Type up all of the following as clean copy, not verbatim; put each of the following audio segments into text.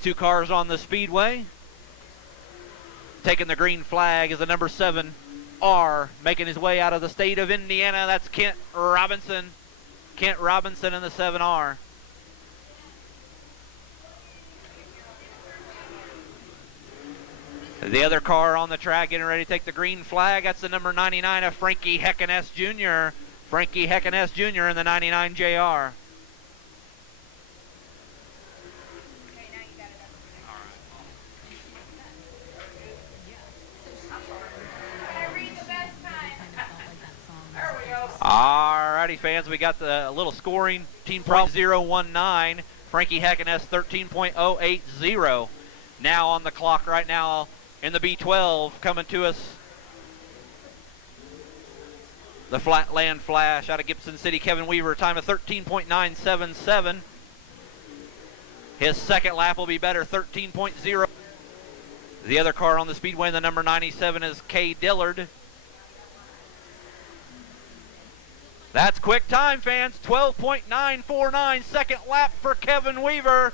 Next two cars on the speedway. Taking the green flag is the number 7 R, making his way out of the state of Indiana. That's Kent Robinson. Kent Robinson in the 7R. The other car on the track getting ready to take the green flag. That's the number 99 of Frankie Heckeness Jr. Frankie Heckeness Jr. in the 99 JR. Alrighty, fans, we got the little scoring. 13.019. Frankie Heckeness 13.080. Now on the clock right now in the B12 coming to us. The Flatland Flash out of Gibson City, Kevin Weaver, time of 13.977. His second lap will be better, 13.0. The other car on the speedway, the number 97, is Kay Dillard. That's quick time, fans. 12.949, second lap for Kevin Weaver.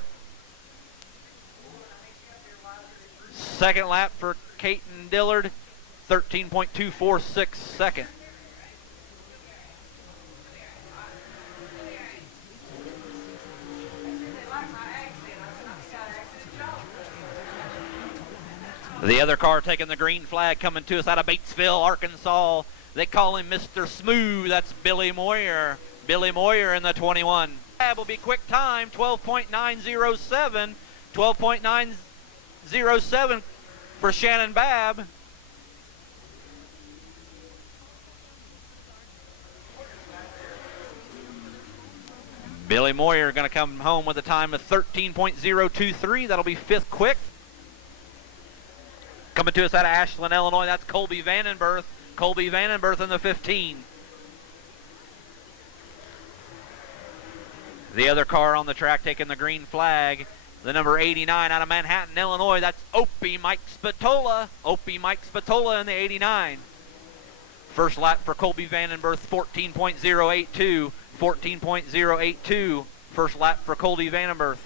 Second lap for Caton Dillard, 13.246 second. The other car taking the green flag coming to us out of Batesville, Arkansas. They call him Mr. Smooth. That's Billy Moyer. Billy Moyer in the 21. That will be quick time, 12.907. 12.907 for Shannon Babb. Billy Moyer going to come home with a time of 13.023. That'll be fifth quick. Coming to us out of Ashland, Illinois, that's Colby Vandenberth. Colby Vandenberth in the 15. The other car on the track taking the green flag, the number 89 out of Manhattan, Illinois, that's Opie Mike Spatola. Opie Mike Spatola in the 89. First lap for Colby Vandenberth, 14.082. 14.082. First lap for Colby Vandenberth.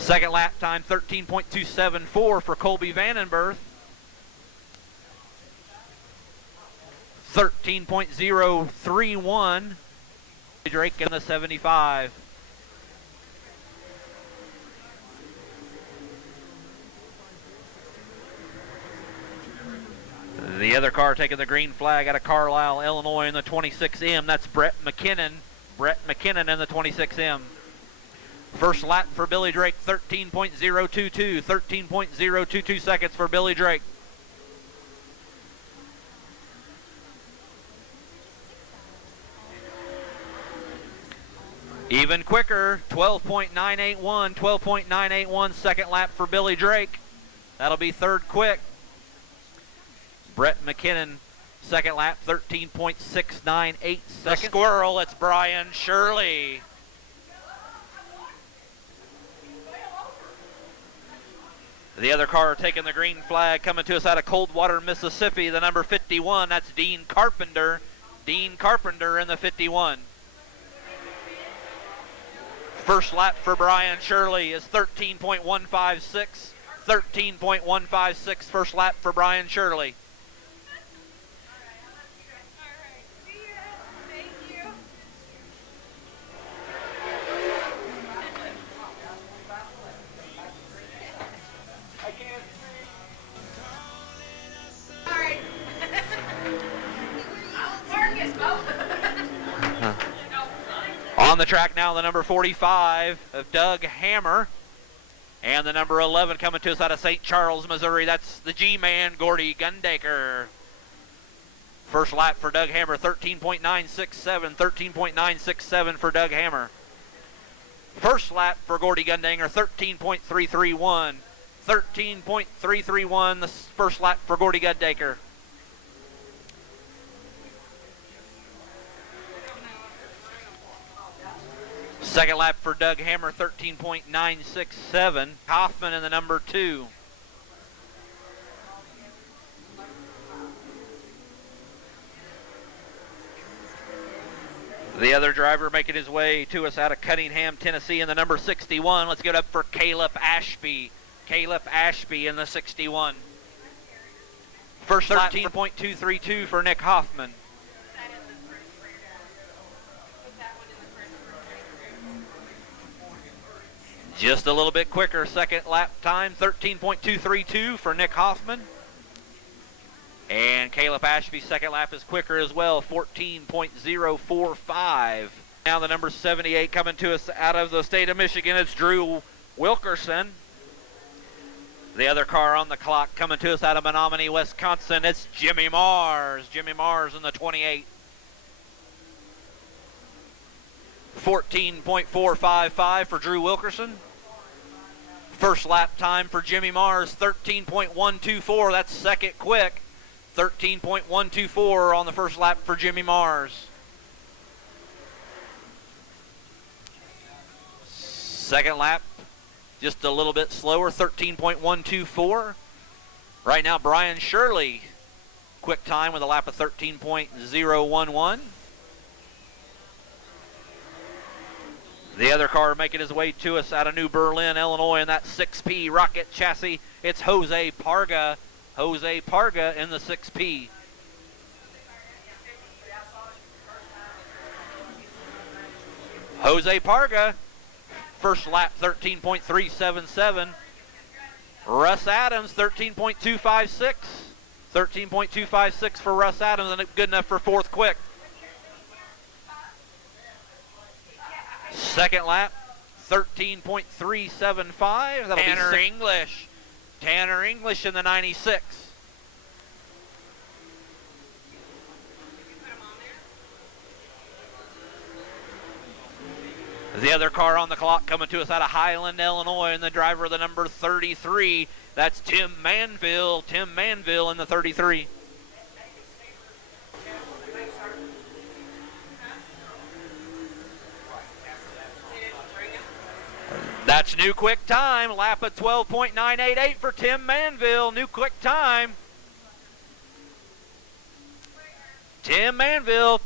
Second lap time, 13.274 for Colby Vandenberth. 13.031. Drake in the 75. The other car taking the green flag out of Carlisle, Illinois in the 26M. That's Brett McKinnon. Brett McKinnon in the 26M. First lap for Billy Drake, 13.022. 13.022 seconds for Billy Drake. Even quicker, 12.981. 12.981 second lap for Billy Drake. That'll be third quick. Brett McKinnon, second lap, 13.698 seconds. The squirrel, it's Brian Shirley. The other car taking the green flag coming to us out of Coldwater, Mississippi, the number 51, that's Dean Carpenter. Dean Carpenter in the 51. First lap for Brian Shirley is 13.156. 13.156 first lap for Brian Shirley. On the track now, the number 45 of Doug Hammer. And the number 11 coming to us out of St. Charles, Missouri. That's the G-Man, Gordy Gundaker. First lap for Doug Hammer, 13.967. 13.967 for Doug Hammer. First lap for Gordy Gundaker, 13.331. 13.331, the first lap for Gordy Gundaker. Second lap for Doug Hammer, 13.967. Hoffman in the number 2. The other driver making his way to us out of Cunningham, Tennessee in the number 61. Let's give it up for Caleb Ashby. Caleb Ashby in the 61. First 13.232 for Nick Hoffman. Just a little bit quicker second lap time, 13.232 for Nick Hoffman. And Caleb Ashby's second lap is quicker as well, 14.045. Now the number 78 coming to us out of the state of Michigan, it's Drew Wilkerson. The other car on the clock coming to us out of Menominee, Wisconsin, it's Jimmy Mars. Jimmy Mars in the 28. 14.455 for Drew Wilkerson. First lap time for Jimmy Mars, 13.124. That's second quick. 13.124 on the first lap for Jimmy Mars. Second lap, just a little bit slower, 13.124. Right now, Brian Shirley, quick time with a lap of 13.011. The other car making his way to us out of New Berlin, Illinois, in that 6P rocket chassis, it's Jose Parga. Jose Parga in the 6P. Jose Parga, first lap 13.377. Russ Adams 13.256. 13.256 for Russ Adams, and good enough for fourth quick. Second lap 13.375. That'll Tanner be English. Tanner English in the 96. The other car on the clock coming to us out of Highland, Illinois, and the driver of the number 33. That's Tim Manville. Tim Manville in the 33. That's new quick time, lap of 12.988 for Tim Manville, new quick time. Tim Manville,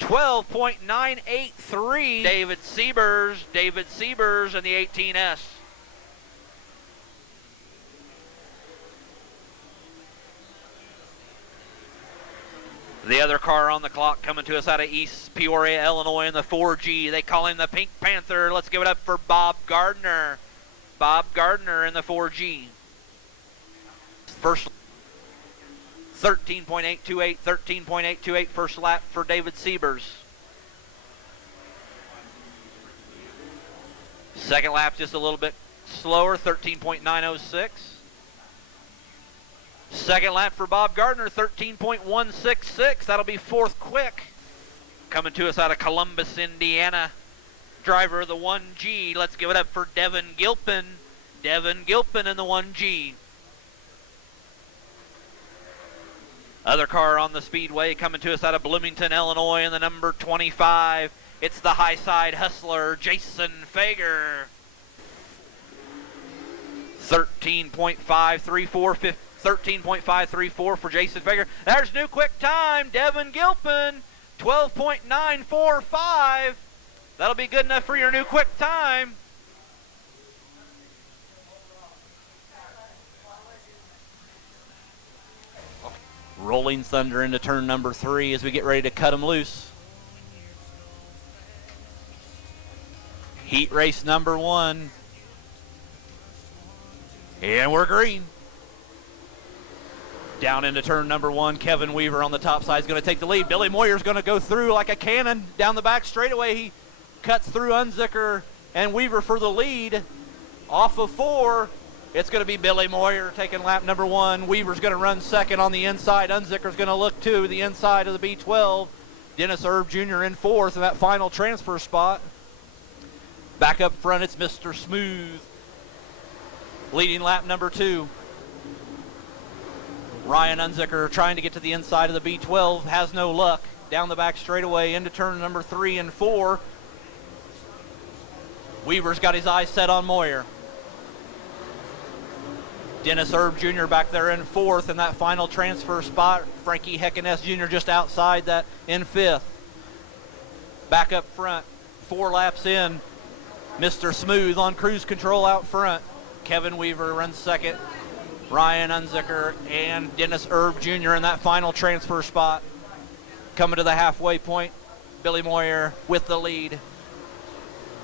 12.983. David Siebers in the 18S. The other car on the clock coming to us out of East Peoria, Illinois in the 4G. They call him the Pink Panther. Let's give it up for Bob Gardner. Bob Gardner in the 4G. First 13.828, 13.828 first lap for David Siebers. Second lap just a little bit slower, 13.906. Second lap for Bob Gardner, 13.166. That'll be fourth quick. Coming to us out of Columbus, Indiana, driver of the 1G. Let's give it up for Devin Gilpin. Devin Gilpin in the 1G. Other car on the speedway coming to us out of Bloomington, Illinois in the number 25. It's the high side hustler, Jason Fager. 13.534 for Jason Fager. There's new quick time, Devin Gilpin, 12.945. That'll be good enough for your new quick time. Rolling Thunder into turn number 3 as we get ready to cut them loose. Heat race number 1. And we're green. Down into turn number 1, Kevin Weaver on the top side is going to take the lead. Billy Moyer's going to go through like a cannon down the back straightaway. He cuts through Unzicker and Weaver for the lead. Off of 4, it's going to be Billy Moyer taking lap number 1. Weaver's going to run second on the inside. Unzicker's going to look to the inside of the B12. Dennis Erb Jr. in 4th in that final transfer spot. Back up front, it's Mr. Smooth leading lap number 2. Ryan Unzicker trying to get to the inside of the B12, has no luck. Down the back straightaway into turn number 3 and 4. Weaver's got his eyes set on Moyer. Dennis Erb Jr. back there in 4th in that final transfer spot. Frankie Heckeness Jr. just outside that in 5th. Back up front, 4 laps in, Mr. Smooth on cruise control out front. Kevin Weaver runs second. Ryan Unzicker and Dennis Erb Jr. in that final transfer spot. Coming to the halfway point, Billy Moyer with the lead.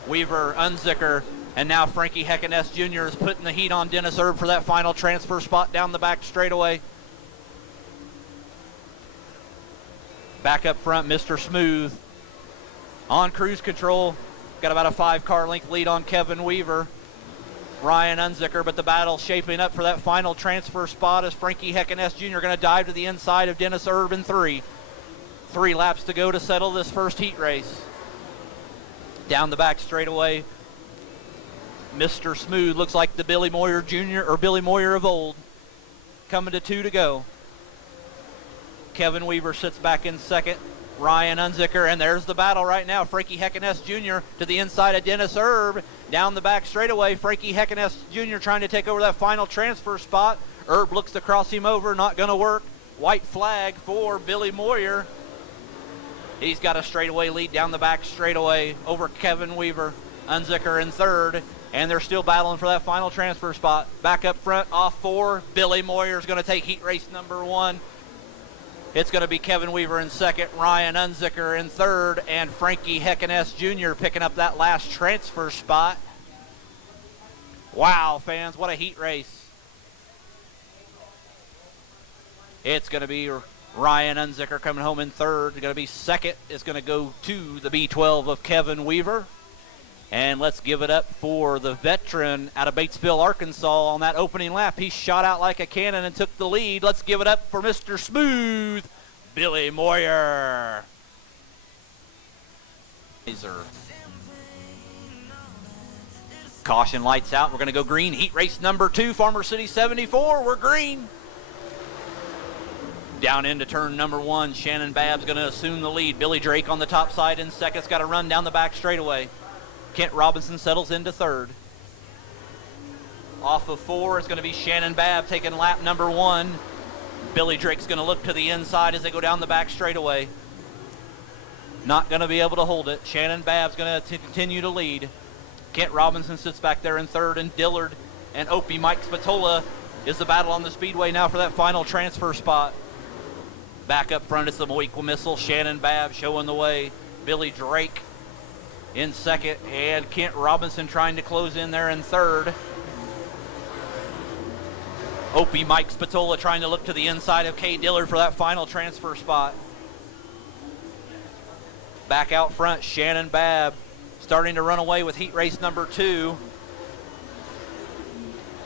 Weaver, Unzicker, and now Frankie Heckeness Jr. is putting the heat on Dennis Erb for that final transfer spot down the back straightaway. Back up front, Mr. Smooth on cruise control. Got about a 5-car length lead on Kevin Weaver. Ryan Unzicker, but the battle shaping up for that final transfer spot as Frankie Heckeness Jr. going to dive to the inside of Dennis Erb in 3. 3 laps to go to settle this first heat race. Down the back straightaway, Mr. Smooth looks like the Billy Moyer Jr. or Billy Moyer of old. Coming to 2 to go. Kevin Weaver sits back in second. Ryan Unzicker, and there's the battle right now. Frankie Heckeness Jr. to the inside of Dennis Erb. Down the back straightaway, Frankie Heckeness Jr. trying to take over that final transfer spot. Erb looks to cross him over, not going to work. White flag for Billy Moyer. He's got a straightaway lead down the back straightaway over Kevin Weaver. Unzicker in third, and they're still battling for that final transfer spot. Back up front, off 4. Billy Moyer's going to take heat race number 1. It's going to be Kevin Weaver in second, Ryan Unzicker in third, and Frankie Heckeness Jr. picking up that last transfer spot. Wow, fans, what a heat race. It's going to be Ryan Unzicker coming home in third. Going to be second. It's going to go to the B12 of Kevin Weaver. And let's give it up for the veteran out of Batesville, Arkansas on that opening lap. He shot out like a cannon and took the lead. Let's give it up for Mr. Smooth, Billy Moyer. Caution lights out. We're going to go green. Heat race number 2, Farmer City 74. We're green. Down into turn number 1, Shannon Babb's going to assume the lead. Billy Drake on the top side in second's got to run down the back straightaway. Kent Robinson settles into third. Off of 4, it's going to be Shannon Babb taking lap number 1. Billy Drake's going to look to the inside as they go down the back straightaway. Not going to be able to hold it. Shannon Babb's going to continue to lead. Kent Robinson sits back there in third, and Dillard and Opie Mike Spatola is the battle on the speedway now for that final transfer spot. Back up front, it's the Moequa Missile. Shannon Babb showing the way. Billy Drake in second, and Kent Robinson trying to close in there in third. Opie Mike Spatola trying to look to the inside of Kay Dillard for that final transfer spot. Back out front, Shannon Babb starting to run away with heat race number 2.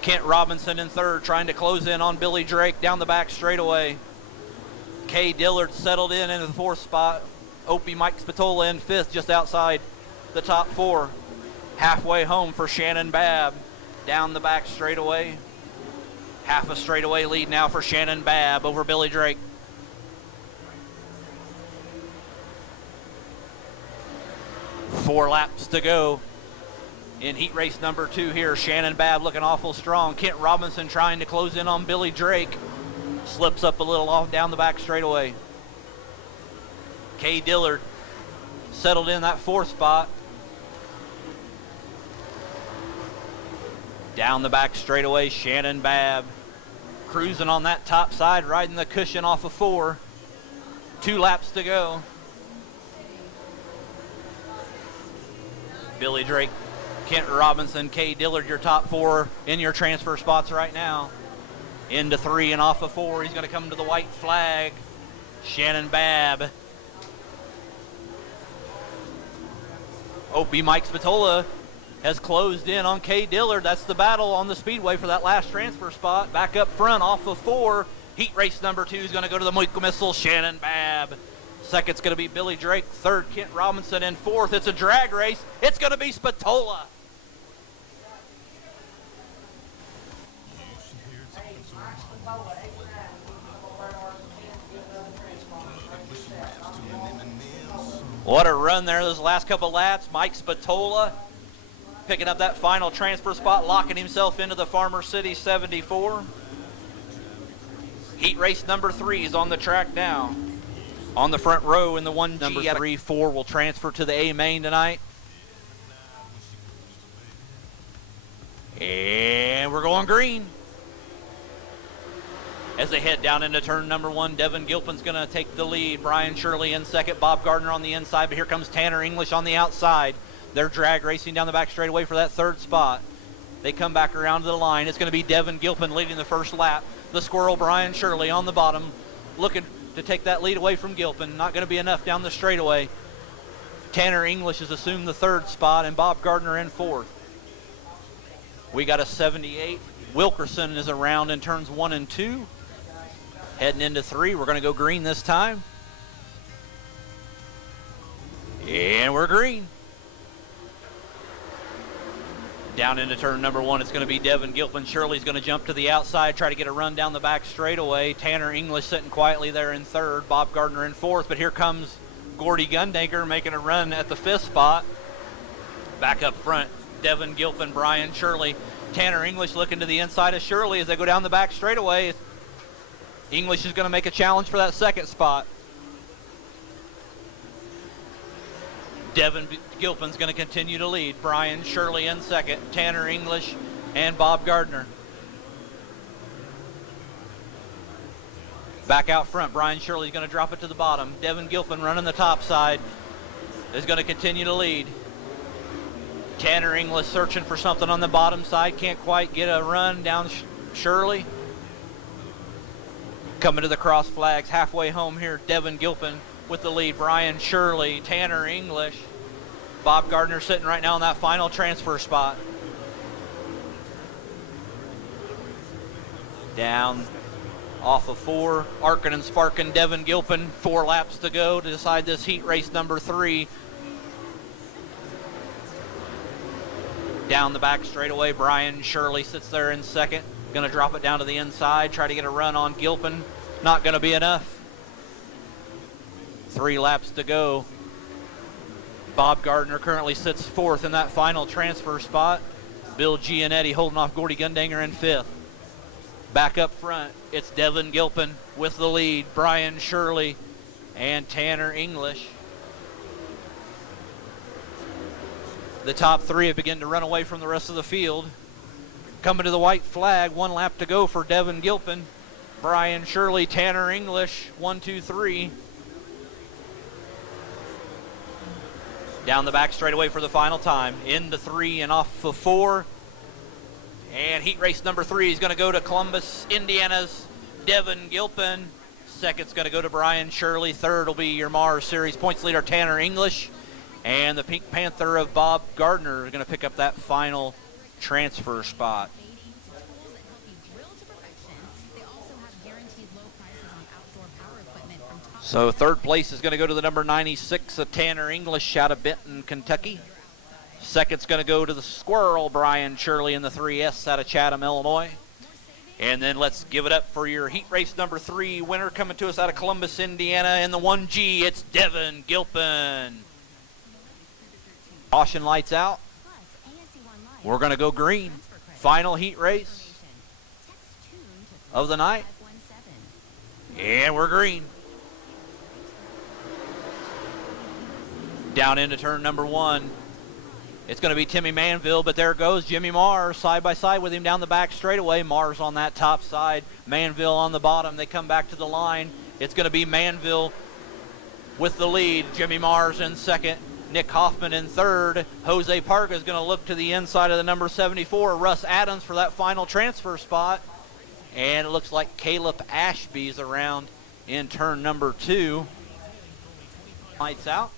Kent Robinson in third, trying to close in on Billy Drake down the back straightaway. Kay Dillard settled in into the 4th spot. Opie Mike Spatola in 5th, just outside the top 4. Halfway home for Shannon Babb. Down the back straightaway. Half a straightaway lead now for Shannon Babb over Billy Drake. Four laps to go in heat race number 2 here. Shannon Babb looking awful strong. Kent Robinson trying to close in on Billy Drake. Slips up a little off down the back straightaway. Kay Dillard settled in that 4th spot. Down the back straightaway, Shannon Babb cruising on that top side, riding the cushion off of 4. 2 laps to go. Billy Drake, Kent Robinson, Kay Dillard, your top 4 in your transfer spots right now. Into 3 and off of 4. He's going to come to the white flag. Shannon Babb. Opie Mike Spatola has closed in on Kay Dillard. That's the battle on the speedway for that last transfer spot. Back up front off of 4. Heat race number 2 is going to go to the Moequa Missile, Shannon Babb. Second's going to be Billy Drake. Third, Kent Robinson. And 4th, it's a drag race. It's going to be Spatola. What a run there those last couple laps. Mike Spatola picking up that final transfer spot, locking himself into the Farmer City 74. Heat race number 3 is on the track now. On the front row in the 1G, number 3-4 will transfer to the A main tonight. And we're going green. As they head down into turn number 1, Devin Gilpin's going to take the lead. Brian Shirley in second, Bob Gardner on the inside, but here comes Tanner English on the outside. They're drag racing down the back straightaway for that third spot. They come back around to the line. It's going to be Devin Gilpin leading the first lap. The squirrel, Brian Shirley, on the bottom, looking to take that lead away from Gilpin. Not going to be enough down the straightaway. Tanner English has assumed the third spot, and Bob Gardner in fourth. We got a 78. Wilkerson is around in turns 1 and 2. Heading into 3, we're going to go green this time. And we're green. Down into turn number 1, it's going to be Devin Gilpin. Shirley's going to jump to the outside, try to get a run down the back straightaway. Tanner English sitting quietly there in third. Bob Gardner in fourth, but here comes Gordy Gundaker making a run at the fifth spot. Back up front, Devin Gilpin, Brian Shirley. Tanner English looking to the inside of Shirley as they go down the back straightaway. English is going to make a challenge for that second spot. Devin Gilpin's going to continue to lead. Brian Shirley in second. Tanner English and Bob Gardner. Back out front, Brian Shirley's going to drop it to the bottom. Devin Gilpin running the top side is going to continue to lead. Tanner English searching for something on the bottom side. Can't quite get a run down Shirley. Coming to the cross flags halfway home here, Devin Gilpin with the lead. Brian Shirley, Tanner English. Bob Gardner sitting right now in that final transfer spot. Down off of 4, arcing and sparking Devin Gilpin. 4 laps to go to decide this heat race number 3. Down the back straightaway, Brian Shirley sits there in second. Going to drop it down to the inside, try to get a run on Gilpin. Not going to be enough. 3 laps to go. Bob Gardner currently sits fourth in that final transfer spot. Bill Gianetti holding off Gordy Gundanger in fifth. Back up front, it's Devin Gilpin with the lead. Brian Shirley and Tanner English. The top 3 have begun to run away from the rest of the field. Coming to the white flag, 1 lap to go for Devin Gilpin. Brian Shirley, Tanner English, 1, 2, 3. Down the back straightaway for the final time. Into 3 and off of 4. And heat race number 3 is going to go to Columbus, Indiana's Devin Gilpin. Second's going to go to Brian Shirley. Third will be your Mars Series points leader, Tanner English. And the Pink Panther of Bob Gardner is going to pick up that final transfer spot. So third place is going to go to the number 96 of Tanner English out of Benton, Kentucky. Second's going to go to the Squirrel, Brian Shirley in the 3S out of Chatham, Illinois. And then let's give it up for your heat race number 3 winner coming to us out of Columbus, Indiana. In the 1G, it's Devin Gilpin. Caution lights out. We're going to go green. Final heat race of the night. And we're green. Down into turn number 1. It's going to be Timmy Manville, but there goes Jimmy Mars side by side with him down the back straightaway. Mars on that top side, Manville on the bottom. They come back to the line. It's going to be Manville with the lead. Jimmy Mars in second. Nick Hoffman in third. Jose Parga is going to look to the inside of the number 74, Russ Adams, for that final transfer spot. And it looks like Caleb Ashby's around in turn number 2. Lights out.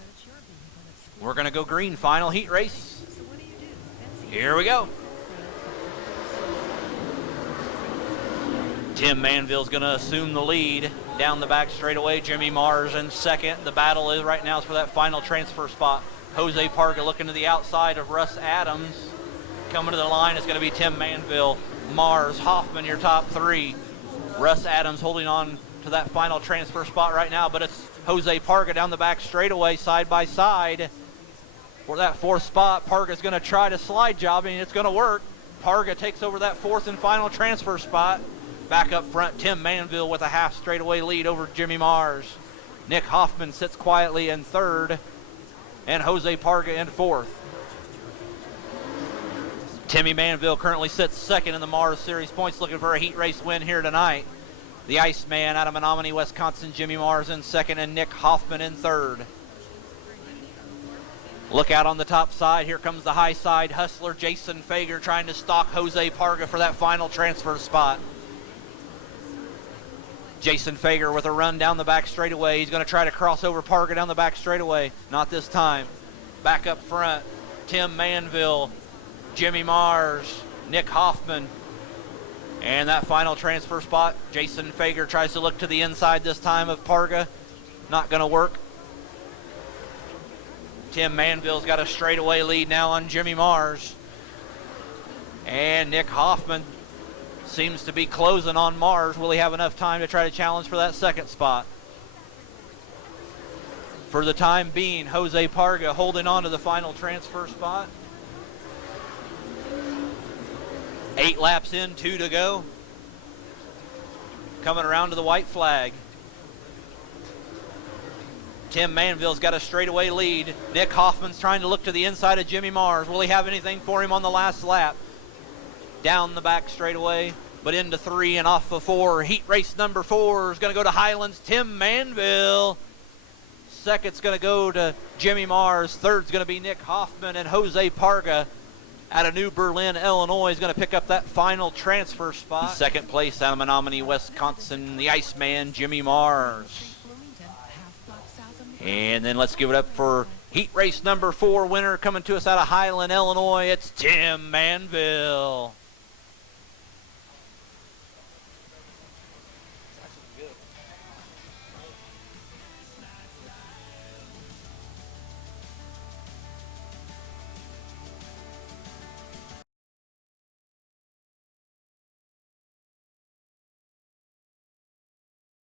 We're going to go green. Final heat race. Here we go. Tim Manville's going to assume the lead down the back straightaway. Jimmy Mars in second. The battle is right now is for that final transfer spot. Jose Parga looking to the outside of Russ Adams. Coming to the line is going to be Tim Manville, Mars, Hoffman, your top 3. Russ Adams holding on to that final transfer spot right now, but it's Jose Parga down the back straightaway, side by side. For that fourth spot, Parga's going to try to slide job, and it's going to work. Parga takes over that fourth and final transfer spot. Back up front, Tim Manville with a half straightaway lead over Jimmy Mars. Nick Hoffman sits quietly in third, and Jose Parga in fourth. Timmy Manville currently sits second in the Mars Series points, looking for a heat race win here tonight. The Iceman out of Menominee, Wisconsin, Jimmy Mars in second, and Nick Hoffman in third. Look out on the top side. Here comes the high side hustler, Jason Fager, trying to stalk Jose Parga for that final transfer spot. Jason Fager with a run down the back straightaway. He's going to try to cross over Parga down the back straightaway. Not this time. Back up front, Tim Manville, Jimmy Mars, Nick Hoffman. And that final transfer spot, Jason Fager tries to look to the inside this time of Parga. Not going to work. Tim Manville's got a straightaway lead now on Jimmy Mars. And Nick Hoffman seems to be closing on Mars. Will he have enough time to try to challenge for that second spot? For the time being, Jose Parga holding on to the final transfer spot. 8 laps in, 2 to go. Coming around to the white flag. Tim Manville's got a straightaway lead. Nick Hoffman's trying to look to the inside of Jimmy Mars. Will he have anything for him on the last lap? Down the back straightaway, but into 3 and off of 4. Heat race number 4 is going to go to Highlands, Tim Manville. Second's going to go to Jimmy Mars. Third's going to be Nick Hoffman, and Jose Parga out of New Berlin, Illinois, is going to pick up that final transfer spot. Second place out of Menominee, Wisconsin, the Iceman, Jimmy Mars. And then let's give it up for heat race number 4 winner coming to us out of Highland, Illinois. It's Tim Manville.